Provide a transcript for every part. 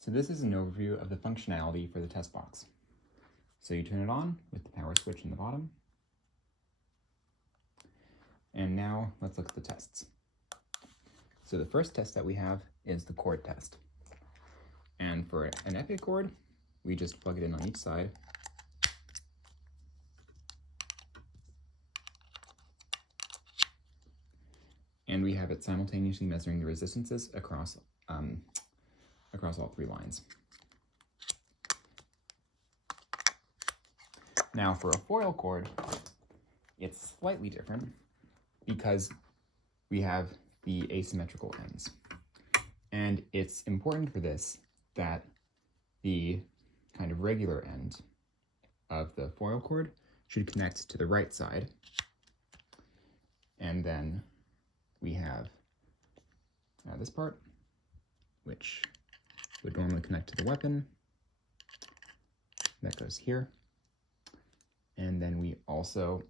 So this is an overview of the functionality for the test box. So you turn it on with the power switch in the bottom. And now let's look at the tests. So the first test that we have is the cord test. And for an epay cord, we just plug it in on each side. And we have it simultaneously measuring the resistances across all three lines. Now for a foil cord, it's slightly different because we have the asymmetrical ends. And it's important for this that the kind of regular end of the foil cord should connect to the right side. And then we have this part, which would normally connect to the weapon. That goes here. And then we also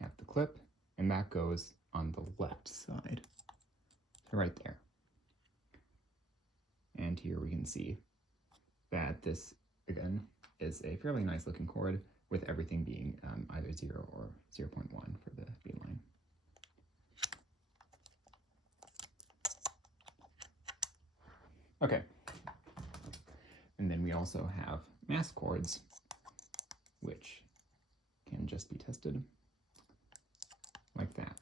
have the clip, and that goes on the left side, so right there. And here we can see that this, again, is a fairly nice looking cord with everything being either 0 or 0.1 for the B-line. Okay, and then we also have mass cords, which can just be tested like that.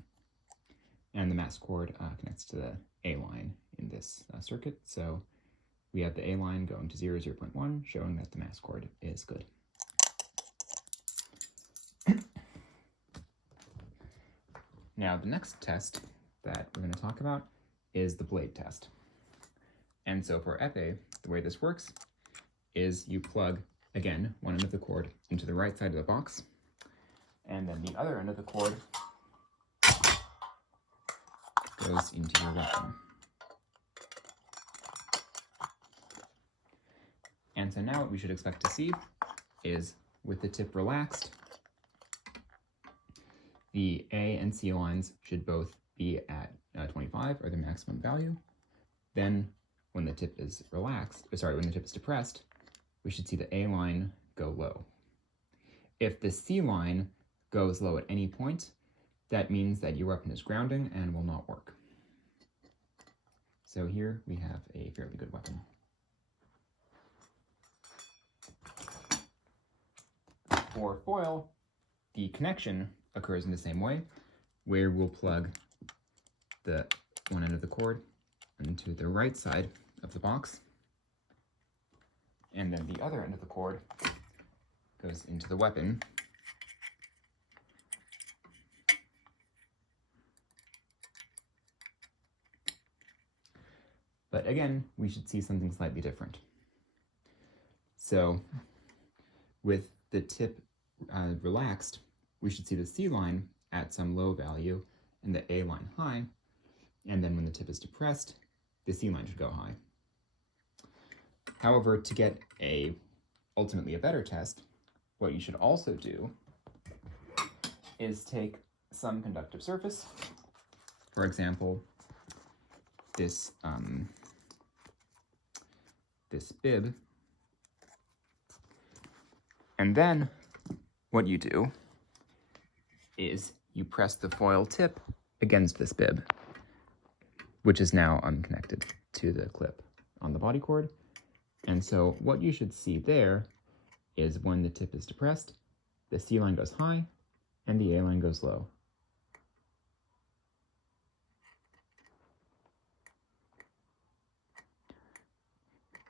And the mass cord connects to the A line in this circuit, so we have the A line going to 0, 0.1, showing that the mass cord is good. Now the next test that we're going to talk about is the blade test. And so for epay, the way this works is you plug, again, one end of the cord into the right side of the box, and then the other end of the cord goes into your weapon. And so now what we should expect to see is, with the tip relaxed, the A and C lines should both be at 25, or their maximum value. Then when the tip is when the tip is depressed, we should see the A line go low. If the C line goes low at any point, that means that your weapon is grounding and will not work. So here we have a fairly good weapon. For foil, the connection occurs in the same way, where we'll plug the one end of the cord into the right side of the box, and then the other end of the cord goes into the weapon. But again, we should see something slightly different. So with the tip relaxed, we should see the C line at some low value and the A line high, and then when the tip is depressed, the C line should go high. However, to get ultimately a better test, what you should also do is take some conductive surface, for example, this bib, and then what you do is you press the foil tip against this bib, which is now unconnected to the clip on the body cord. And so what you should see there is when the tip is depressed, the C line goes high and the A line goes low.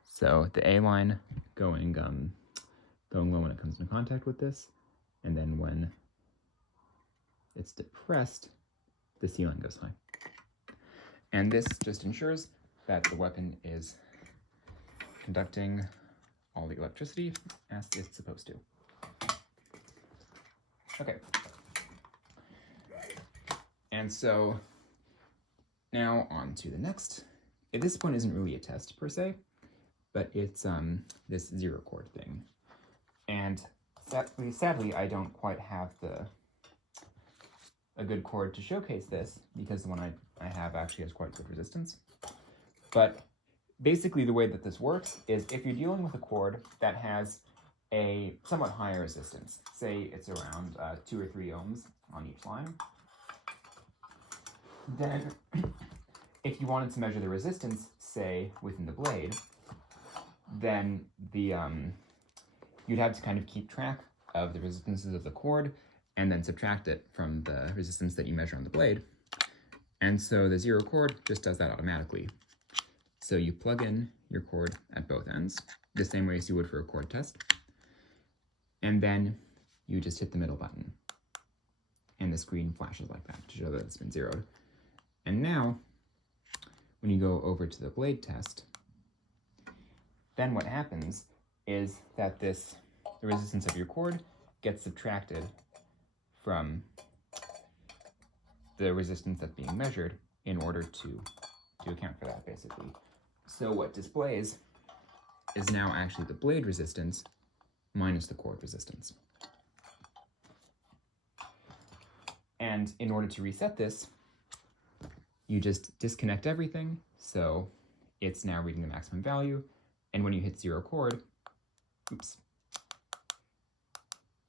So the A line going low when it comes into contact with this, and then when it's depressed, the C line goes high. And this just ensures that the weapon is conducting all the electricity as it's supposed to. Okay. And so now on to the next. This one isn't really a test per se, but it's this zero cord thing. And sadly, I don't quite have a good cord to showcase this, because the one I have actually has quite good resistance. But basically the way that this works is if you're dealing with a cord that has a somewhat higher resistance, say it's around 2 or 3 ohms on each line, then if you wanted to measure the resistance, say within the blade, then you'd have to kind of keep track of the resistances of the cord and then subtract it from the resistance that you measure on the blade. And so the zero cord just does that automatically. So you plug in your cord at both ends, the same way as you would for a cord test. And then you just hit the middle button. And the screen flashes like that to show that it's been zeroed. And now, when you go over to the blade test, then what happens is that the resistance of your cord gets subtracted from the resistance that's being measured in order to account for that, basically. So what displays is now actually the blade resistance minus the cord resistance. And in order to reset this, you just disconnect everything, so it's now reading the maximum value, and when you hit zero cord,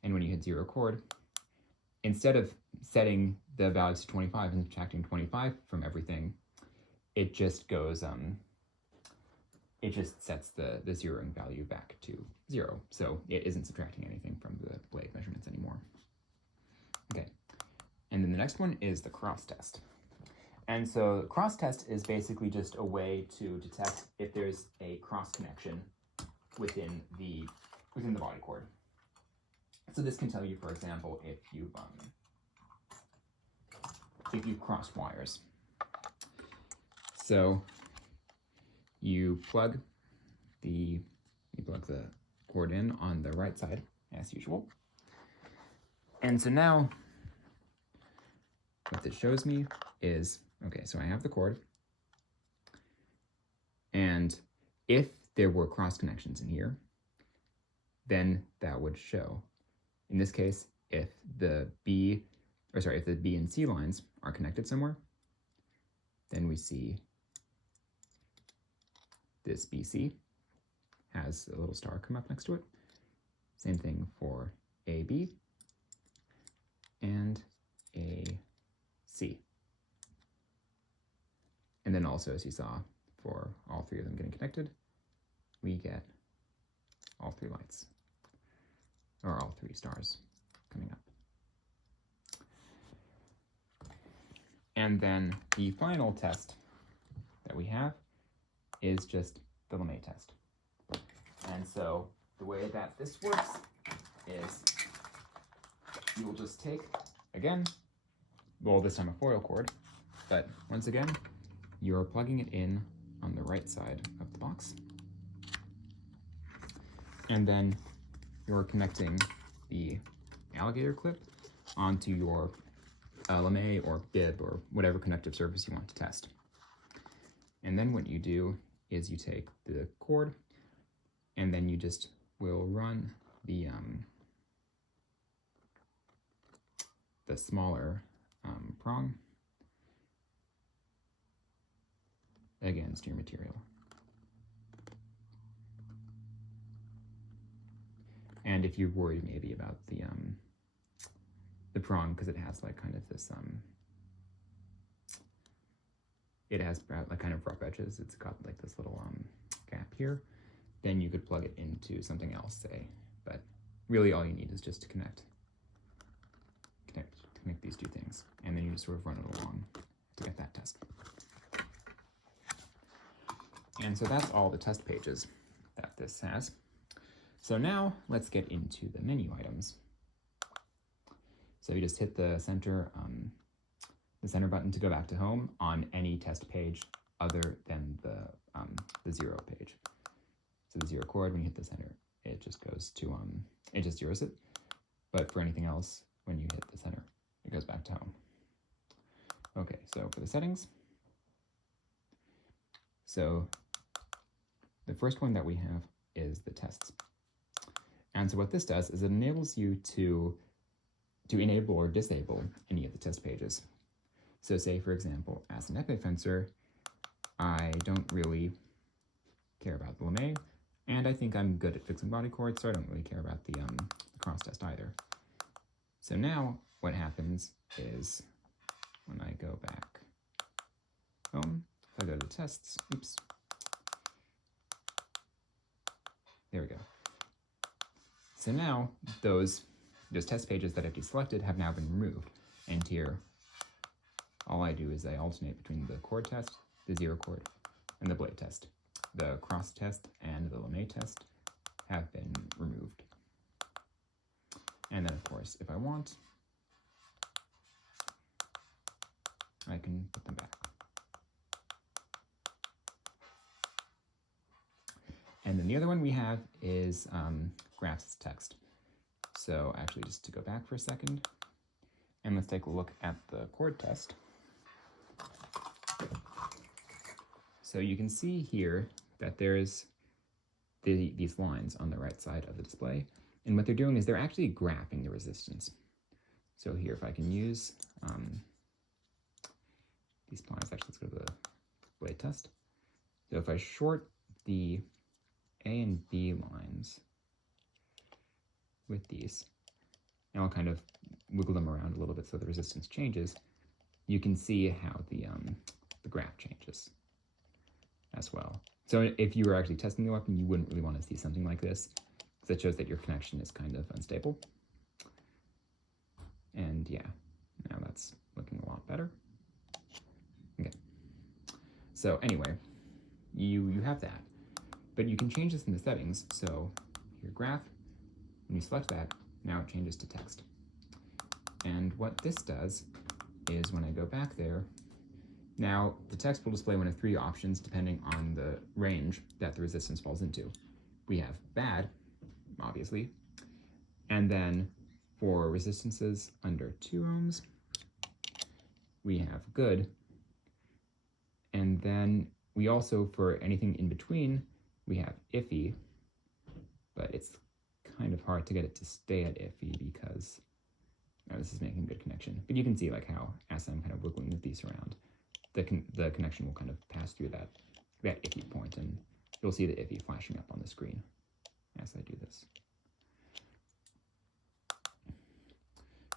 and when you hit zero cord, instead of setting the values to 25 and subtracting 25 from everything, it just goes, it just sets the zeroing value back to 0, so it isn't subtracting anything from the blade measurements anymore. Okay, and then the next one is the cross test. And so cross test is basically just a way to detect if there's a cross connection within the body cord. So this can tell you, for example, if you've crossed wires. So you plug the cord in on the right side as usual. And so now what this shows me is, okay, so I have the cord, and if there were cross connections in here, then that would show. In this case, if the B and C lines are connected somewhere, then we see this BC has a little star come up next to it. Same thing for AB and AC. And then also, as you saw, for all 3 of them getting connected, we get all 3 lights, or all 3 stars coming up. And then the final test that we have is just the Lemay test. And so the way that this works is you will just take, again, well, this time a foil cord, but once again, you're plugging it in on the right side of the box. And then you're connecting the alligator clip onto your Lemay or bib or whatever connective surface you want to test. And then what you do is you take the cord and then you just will run the smaller prong against your material. And if you're worried maybe about the prong, because it has like kind of this it has like kind of rough edges, it's got like this little gap here, then you could plug it into something else, say. But really all you need is just to connect these 2 things, and then you just sort of run it along to get that test. And so that's all the test pages that this has. So now let's get into the menu items. So you just hit the center button to go back to home on any test page other than the 0 page. So the 0 chord, when you hit the center, it just goes to it just zeroes it. But for anything else, when you hit the center, it goes back to home. Okay, so for the settings, so the first one that we have is the tests. And so what this does is it enables you to enable or disable any of the test pages. So say, for example, as an epifencer, I don't really care about the LeMay, and I think I'm good at fixing body cords, so I don't really care about the cross test either. So now what happens is when I go back home, if I go to tests, oops, there we go. So now those test pages that I've deselected have now been removed, and here all I do is I alternate between the chord test, the zero chord, and the blade test. The cross test and the LeMay test have been removed. And then, of course, if I want, I can put them back. And then the other one we have is graphs as text. So actually, just to go back for a second, and let's take a look at the chord test. So you can see here that there's these lines on the right side of the display. And what they're doing is they're actually graphing the resistance. So here, if I can use these lines, actually, let's go to the blade test. So if I short the A and B lines with these, and I'll kind of wiggle them around a little bit so the resistance changes, you can see how the graph changes as well. So if you were actually testing the weapon, you wouldn't really want to see something like this, because it shows that your connection is kind of unstable. And yeah, now that's looking a lot better. Okay. So anyway, you have that, but you can change this in the settings. So your graph, when you select that, now it changes to text. And what this does is when I go back there, now the text will display one of three options depending on the range that the resistance falls into. We have bad, obviously, and then for resistances under 2 ohms, we have good, and then we also, for anything in between, we have iffy, but it's kind of hard to get it to stay at iffy because this is making good connection. But you can see like how, as I'm kind of wiggling these around, the connection will kind of pass through that iffy point, and you'll see the iffy flashing up on the screen as I do this.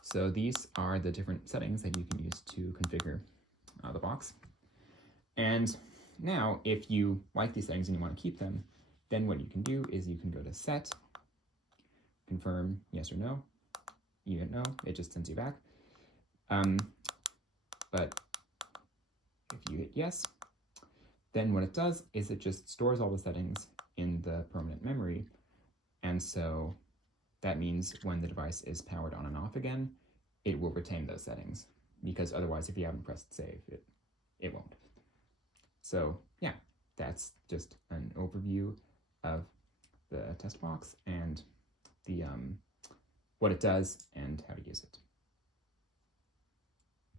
So these are the different settings that you can use to configure the box. And now, if you like these settings and you want to keep them, then what you can do is you can go to Set, confirm yes or no. You hit no, it just sends you back. But if you hit yes, then what it does is it just stores all the settings in the permanent memory. And so that means when the device is powered on and off again, it will retain those settings, because otherwise, if you haven't pressed save, it won't. So yeah, that's just an overview of the test box and the what it does and how to use it.